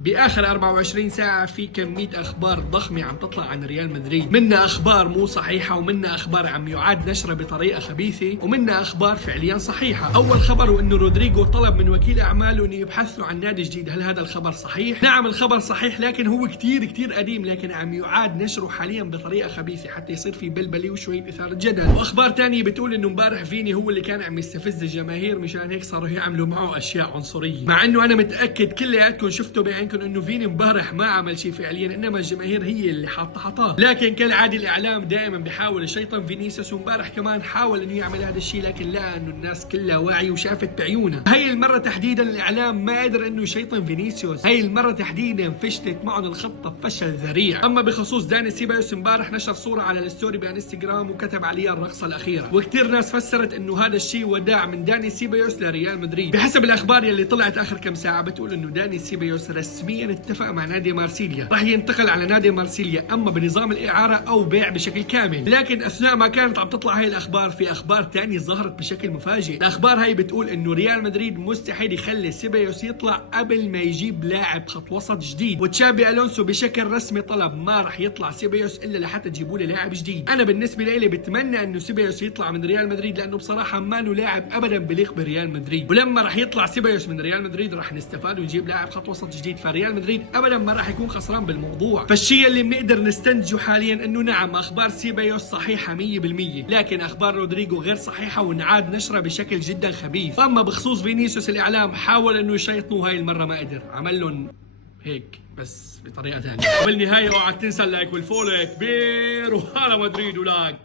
باخر 24 ساعة في كمية اخبار ضخمة عم تطلع عن ريال مدريد، منها اخبار مو صحيحة ومنها اخبار عم يعاد نشرها بطريقة خبيثة ومنها اخبار فعليا صحيحة. اول خبر هو انه رودريجو طلب من وكيل اعماله انه يبحث له عن نادي جديد. هل هذا الخبر صحيح؟ نعم الخبر صحيح، لكن هو كتير قديم، لكن عم يعاد نشره حاليا بطريقة خبيثة حتى يصير في بلبلة وشوية اثارة جدل. واخبار ثانية بتقول انه امبارح فيني هو اللي كان عم يستفز الجماهير، مشان هيك صاروا يعملوا معه اشياء عنصرية، مع انه انا متأكد كلياتكم شفتوا بعينكم انه فيني امبارح ما عمل شيء فعليا، انما الجماهير هي اللي حطاه. لكن كالعاده الاعلام دائما بيحاول يشيطن فينيسيوس، وامبارح كمان حاول انه يعمل هذا الشيء، لكن لقى انه الناس كلها واعيه وشافت بعيونها. هي المره تحديدا الاعلام ما قدر انه يشيطن فينيسيوس، هي المره تحديدا فشلت معهم الخطه فشل ذريع. اما بخصوص داني سيبايوس، امبارح نشر صوره على الستوري بانستغرام وكتب عليها الرقصه الاخيره، وكثير ناس فسرت انه هذا الشيء وداع من داني سيبايوس لريال مدريد. بحسب الاخبار يلي طلعت اخر كم ساعه بتقول انه داني سيبايوس رسميا اتفق مع نادي مارسيليا، راح ينتقل على نادي مارسيليا اما بنظام الاعاره او بيع بشكل كامل. لكن اثناء ما كانت عم تطلع هاي الاخبار، في اخبار ثانيه ظهرت بشكل مفاجئ. الاخبار هاي بتقول انه ريال مدريد مستحيل يخلي سيبايوس يطلع قبل ما يجيب لاعب خط وسط جديد، وتشابي الونسو بشكل رسمي طلب ما راح يطلع سيبايوس الا لحتى تجيبوا لي لاعب جديد. انا بالنسبه لي بتمنى انه سيبايوس يطلع من ريال مدريد، لانه بصراحه ما له لاعب ابدا بليق بريال مدريد، ولما راح يطلع سيبايوس من ريال مدريد راح نستفاد ونجيب لاعب خط وسط جديد، فريال مدريد ابدا ما راح يكون خسران بالموضوع. فالشيء اللي بنقدر نستنتجه حاليا انه نعم اخبار سيبايوس صحيحه 100%، لكن اخبار رودريجو غير صحيحه وانعاد نشرها بشكل جدا خبيث. اما بخصوص فينيسيوس الاعلام حاول انه يشيطنوا، هاي المره ما قدر، عمل لهم هيك بس بطريقه ثانيه. وبالنهايه اوعى تنسى اللايك والفولو يا كبير، وهلا مدريد ولاك.